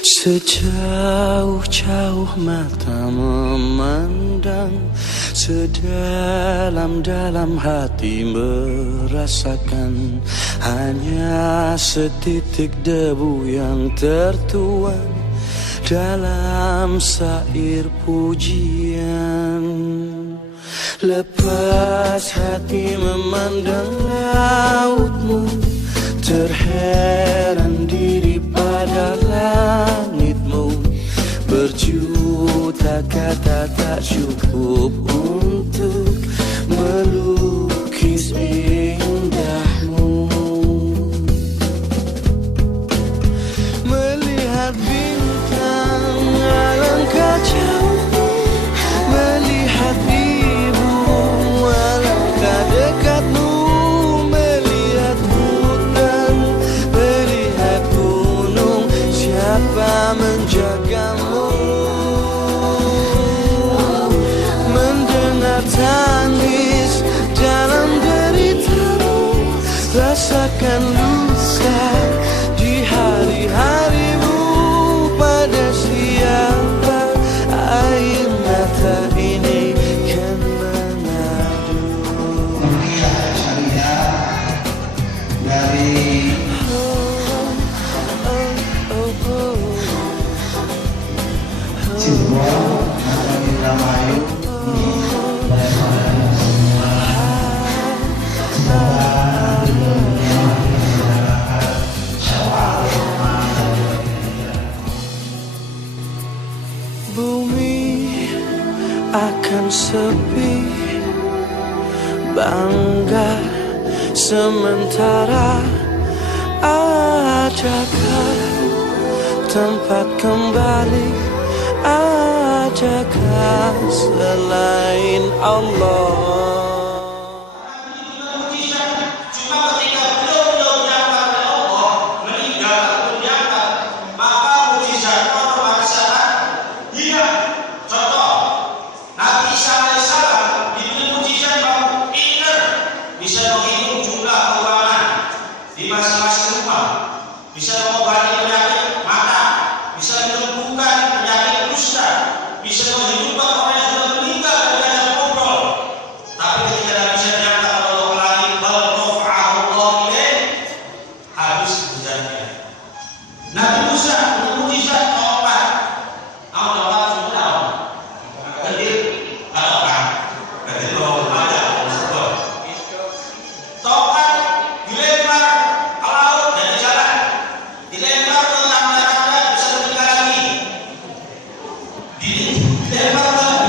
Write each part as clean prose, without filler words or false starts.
Sejauh-jauh mata memandang, sedalam-dalam hati merasakan. Hanya setitik debu yang tertuang dalam sair pujian. Lepas hati memandang lautmu, terheran diri pada langitmu. Berjuta kata tak cukup untuk melukis indahmu. Melihat bintang alangkah jauh, melihat ibu alangkah dekatmu, melihat hutan, melihat gunung, siapa menjagamu? Mendengar tangis dalam deritamu, rasakan luka di hari-harimu. Pada siapa air mata ini kan mengadu? Syariah dari Cirebon atau Indramayu ini banyak saudara semua. Semoga nanti dunia makin mendapatkan syafaat rahmat dari Allah. Bumi akan sepi, bangga sementara. Adakah tempat kembali? Adakah selain Allah? Bisa menghitung jumlah keuangan di masing-masing rumah, bisa mengobati penyakit mata, bisa menyembuhkan penyakit kusta, bisa menghidupkan orang yang sudah meninggal dan diajak ngobrol. Tapi ketika Nabi bisa diangkat oleh Allah lagi, bal rafa'ahu Allah ilaih, habis hujannya. Nabi Musa mujizat taubat. Namun taubat sudah kedir, taubat kedir bahwa ada sebab taubat dilempar ke laut dan jalan, dilempar ke tanda-tanda bisa menikah lagi, dilempar ke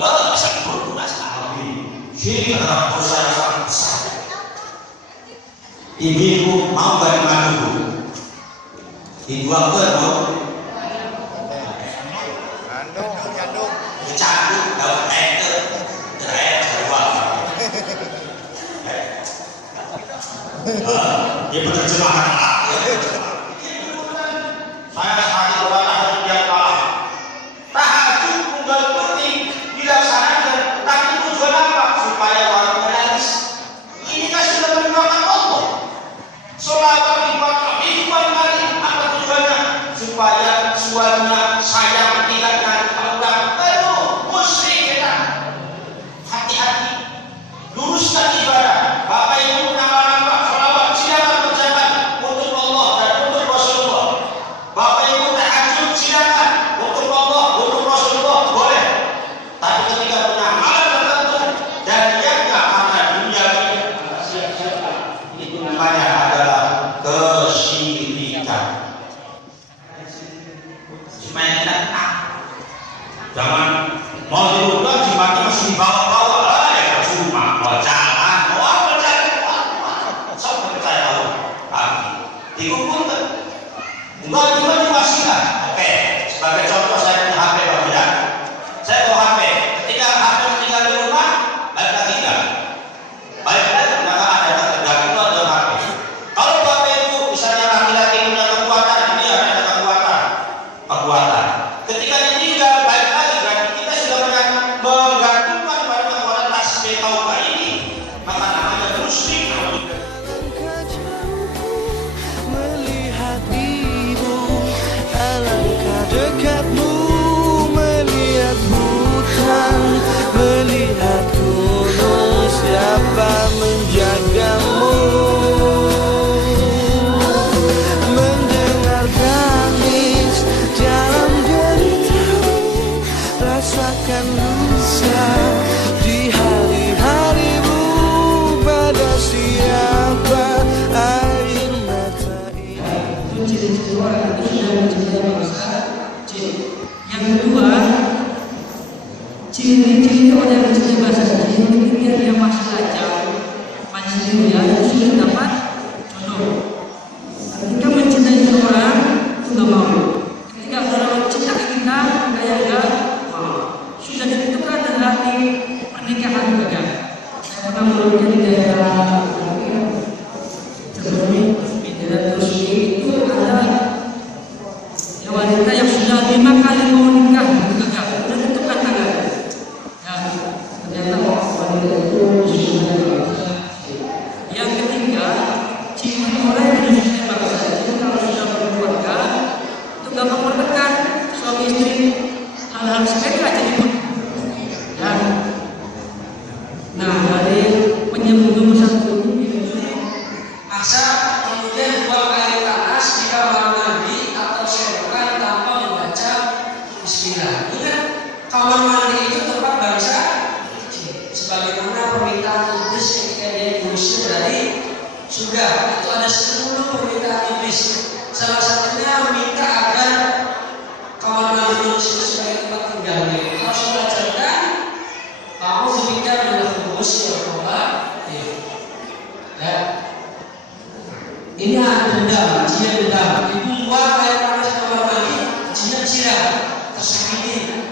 Lah, bisa berlunas lagi. Sini adalah dosa yang sangat besar. Ibu mau balik madu. Ibu aku mau Nyandung. bercakap dalam tender terakhir kedua. Dia penerjemahan aku. Saya sekali orang harus dia kalah. Tahajud tunggal penting dilaksanakan, tapi tujuan apa? Supaya orang menangis. Ini kan sudah mendoakan Allah. Sholawat dibuat kali apa tujuannya? Supaya suaminya sayang ingatkan Allah. Aduh, musyrik kita. Hati-hati. Luruskan ibadah. Bapak Ibu nambah-nambah sholawat silakan kerjakan untuk Allah dan untuk Rasulullah. Bapak Ibu tahajud silakan untuk Allah, untuk Rasulullah boleh. Tapi ketika punya amalan tertentu dan dia nggak karena dunia ini, siap-siap. Itu namanya adalah kesyirikan. Supaya kita tahu. Jangan mau diubah jimatnya masih dibawa-bawa lah ya cuma mau jalan, mau apa jalan? Saya percaya Allah. Tapi dikumpul kan? Enggak juga diwasilah. Oke, sebagai contoh saya punya HP Pak ya. Saya bawa HP. Ketika HP tinggal di rumah, balik lagi enggak? Balik lagi maka ada terganggu dalam HP. Kalau Bapak Ibu misalnya laki-laki punya kekuatan, dia ada kekuatan. Ketika ditinggal balik lagi berarti kita sudah menggantungkan pada kekuatan tasbih taubat ini. Maka namanya musyrik. Alangkah jauhku melihat ibu, alangkah dekatmu melihat hutan, melihat gunung, siapa menjagamu? Mendengar tangis dalam deritamu, rasakan luka di hari-harimu. Pada siapa air mata ini? Ciri-ciri orang itu sudah menjadi bangsa. Yang kedua, ciri-ciri orang yang menjadi bahasa ini ketika dia masih belajar, masih kuliah, itu sudah dapat jodoh. Ketika mencintai seseorang itu nggak mau. Ketika orang cinta ke kita, kayak nggak mau. Sudah ditentukan dalam hati pernikahan juga. Saya pernah menurutnya di daerah terus itu ada ya wanita yang sudah 5 kali mau nikah gagal, sudah tentukan tanggal. Ya ternyata wanita itu sudah gagal. Yang ketiga, ciri orang yang menunjukkan bangsa itu kalau sudah berkeluarga itu gampang bertekan suami istri hal-hal sepele aja dipun. Ya. Nah dari penyambung satu ini masa kemudian buang air panas di kamar mandi atau sedokan tanpa membaca bismillah. Ingat, kamar mandi itu tempat bangsa sebagaimana permintaan iblis ketika dia diusir dari surga. Itu ada 10 permintaan iblis. Salah satunya meminta agar kamar mandi itu sebagai tempat tinggalnya. Harus belajarkan kamu sebutkan adalah kubus yang ya. Ini ada dendam, dia dendam. Ibu buang air panas ke kamar mandi, jinak sirah, tersakiti.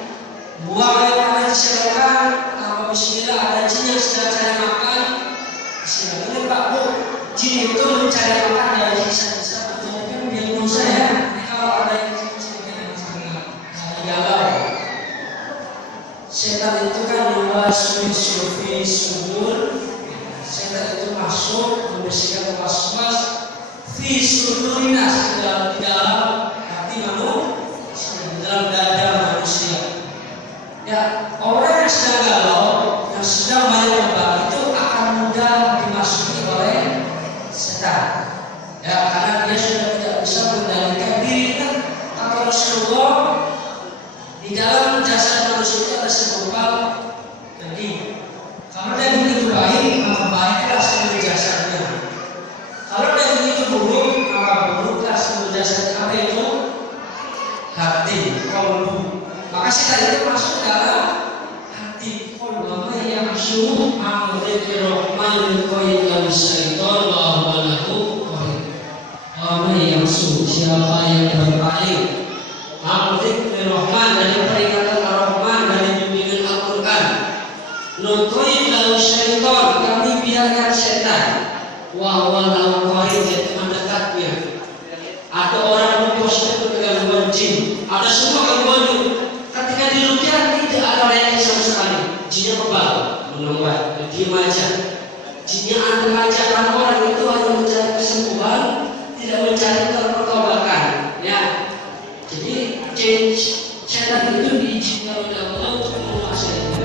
Buang air panas disedokan, tanpa bismillah, ada jin yang sedang cari makan. Bismillah, ini Pak Bu, jin itu mencari makan dari sisa-sisa pertunjukan di ibu saya. Kalau ada yang jangan galau. Setan itu kan membahas sufi sudur. Setan itu masuk membersihkan was-was fi sudurinas di dalam hati manusia, di dalam dada manusia. Ya, orang yang sedang galau, yang sedang banyak beban itu akan mudah dimasuki oleh setan. Ya, karena dia sudah tidak bisa mengendalikan diri. Kan kata Rasulullah di dalam jasad manusia itu ada segumpal daging. Kalau daging itu baik, maka baiklah seluruh jasadnya. Kalau daging itu buruk, maka buruklah seluruh jasadnya. Apa itu? Hati, kalbu. Maka setan itu masuk dalam nafsu an dzikri rahman qayyim syaitan wa huwa lahu qarin. Siapa yang berpaling an dzikri rahman dari peringatan Ar-Rahman, dari bimbingan Al-Quran, nuqayyid lahu syaitan, kami biarkan setan, wa huwa lahu qarin, yaitu mendekatnya. Atau orang berpositif dengan gangguan jin, ada semua gangguan itu. Ketika diruqyah tidak ada reaksi sama sekali. Jinnya kebal, menunggu, diam aja. Jinnya anteng aja, karena orang itu hanya mencari kesembuhan, tidak mencari pertobatan. Ya, jadi setan itu diizinkan oleh Allah untuk menguasainya.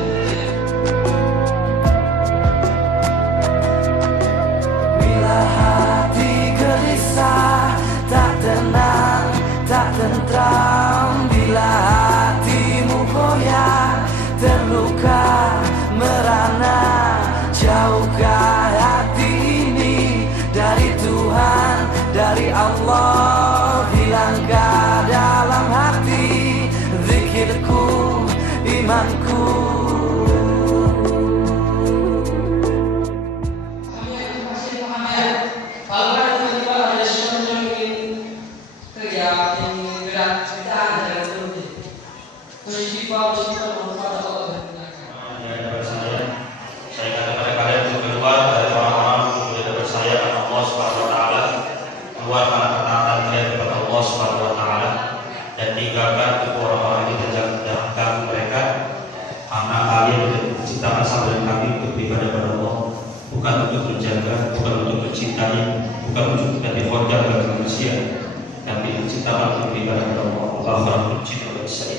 Bila hati gelisah, tak tenang, tak tentram. Bila hatimu goyah, terluka, merana, jauhkah hati ini dari Tuhan, dari Allah. Hilangkah dalam hati zikirku, imanku. Saya katakan kepada kalian untuk keluar dari orang-orang yang tidak bersaya kepada Allah Subhanahu wa taala, keluar karena ketaatan kalian kepada Allah Subhanahu wa taala, dan tinggalkan untuk orang-orang yang tidak menjalankan mereka, karena kalian diciptakan sama dengan kami untuk beribadah kepada Allah, bukan untuk menjaga, bukan untuk mencintai, bukan untuk menjadi korban bagi manusia, tapi diciptakan untuk beribadah kepada Allah. Allah Rabbul Jinni wal Insi.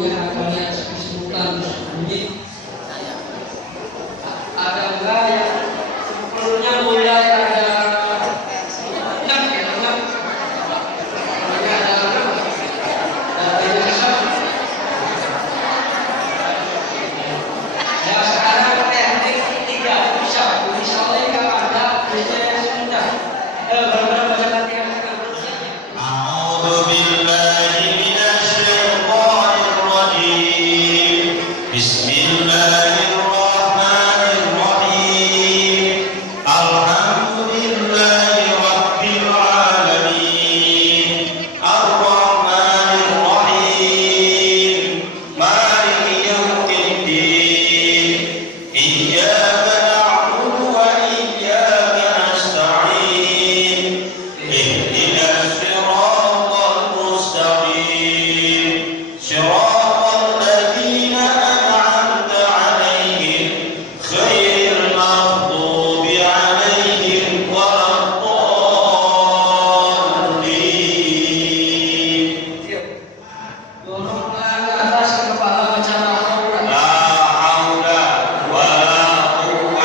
punya kalian kesulitan ini ada enggak yang perlunya mulai ada Oh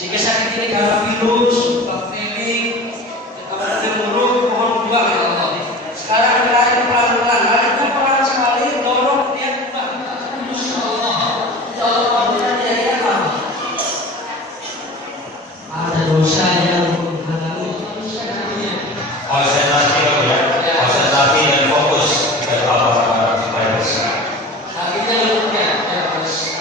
Jika sakit ini karena virus, bakteri, kemudian buruk, mohon buang ya Allah. Sekarang kita pelan-pelan, ada pelan sekali, dorong dia buang. Insya Allah, dia ingat ada dosa yang menghalangi Konsentrasi ya, konsentrasi dan fokus ke Allah supaya bisa. sakitnya lututnya, ya harus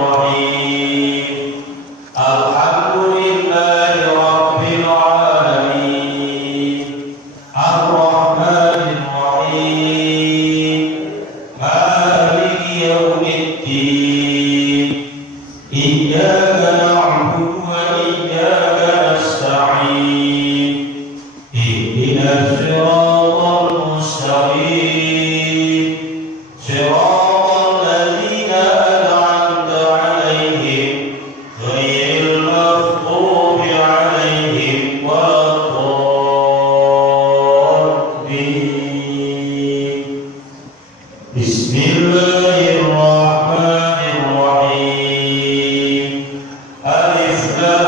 Bismillahirrahmanirrahim. Alhamdulillahi rabbil alamin. Ar-Rahmanir Rahim. Maliki yaumiddin. Iyyaka na'budu wa iyyaka nasta'in. Ihdinas siratal mustaqim. Siratal ladzina an'amta 'alaihim ghairil maghdubi 'alaihim waladdallin. Bismillahirrahmanirrahim. Alif Lam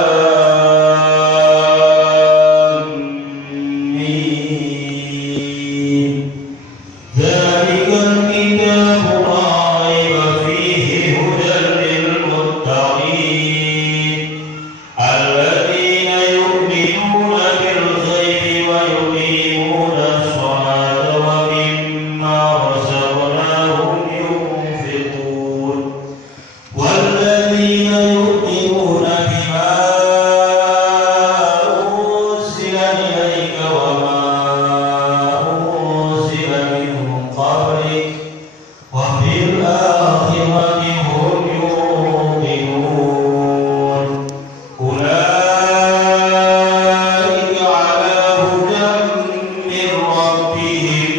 Mim. Dzalikal kitabu la raiba fihi hudan lil muttaqin alladzina yu'minuna bil ghaibi wa yuqimuna as-salata wa mimma razaqnahum yunfiqun walladzina yu'minuna bima unzila ilayka wa ma unzila min qablik wa bil akhirati hum yuqinun ulaika ala hudan min rabbihim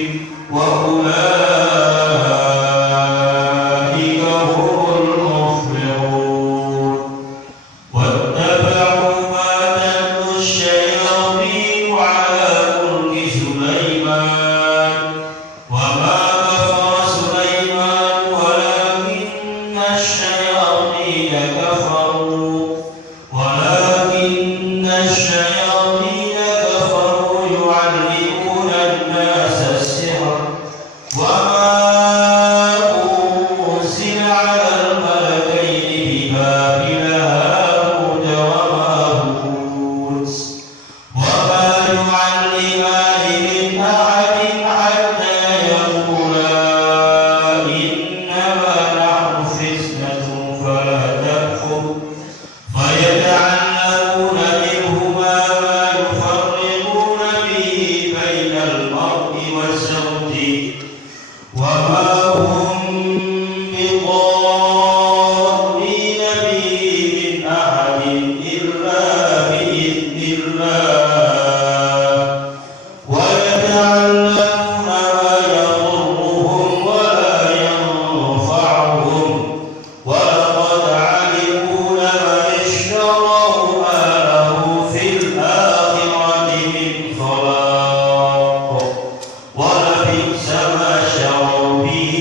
wa ulaika humul muflihun واتبعوا ما تتلو الشياطين على ملك سليمان وما كفر سليمان ولكن الشياطين كفروا يعلمون الناس السحر وما أنزل على الملكين ببابل هاروت وماروت وما يعلمان من أحد حتى يقولا إنما نحن فتنة فلا تكفر فيتعلمون منهما ما يفرقون به بين المرء وزوجه وما هم بضارين به من أحد إلا بإذن الله ويتعلمون ما يضرهم ولا ينفعهم ولقد علموا لمن اشتراه ما له في الآخرة من خلاق ولبئس ما شروا به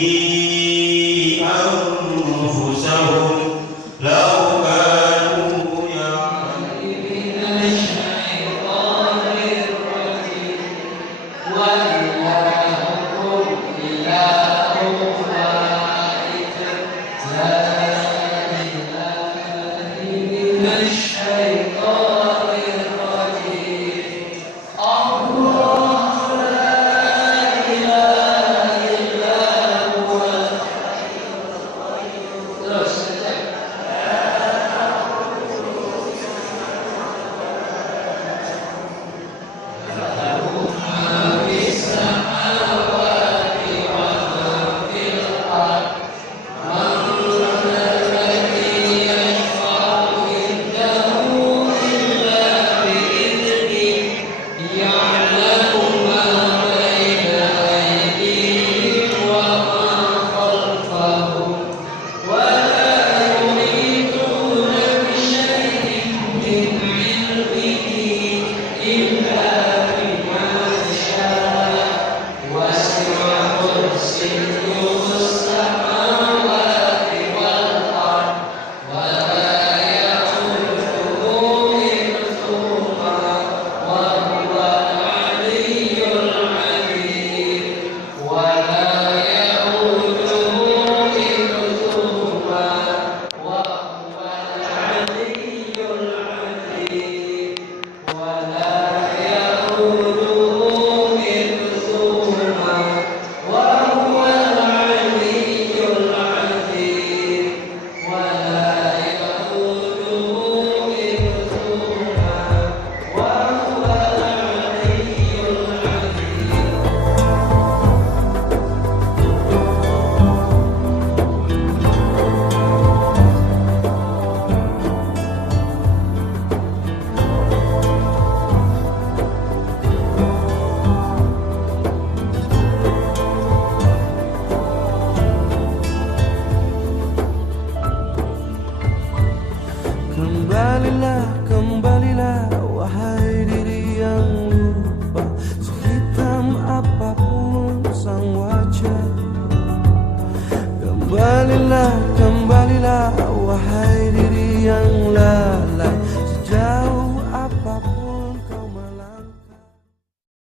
Kembalilah, kembalilah, wahai diri yang lupa, sehitam apapun sang wajah. Kembalilah, kembalilah, wahai diri yang lain.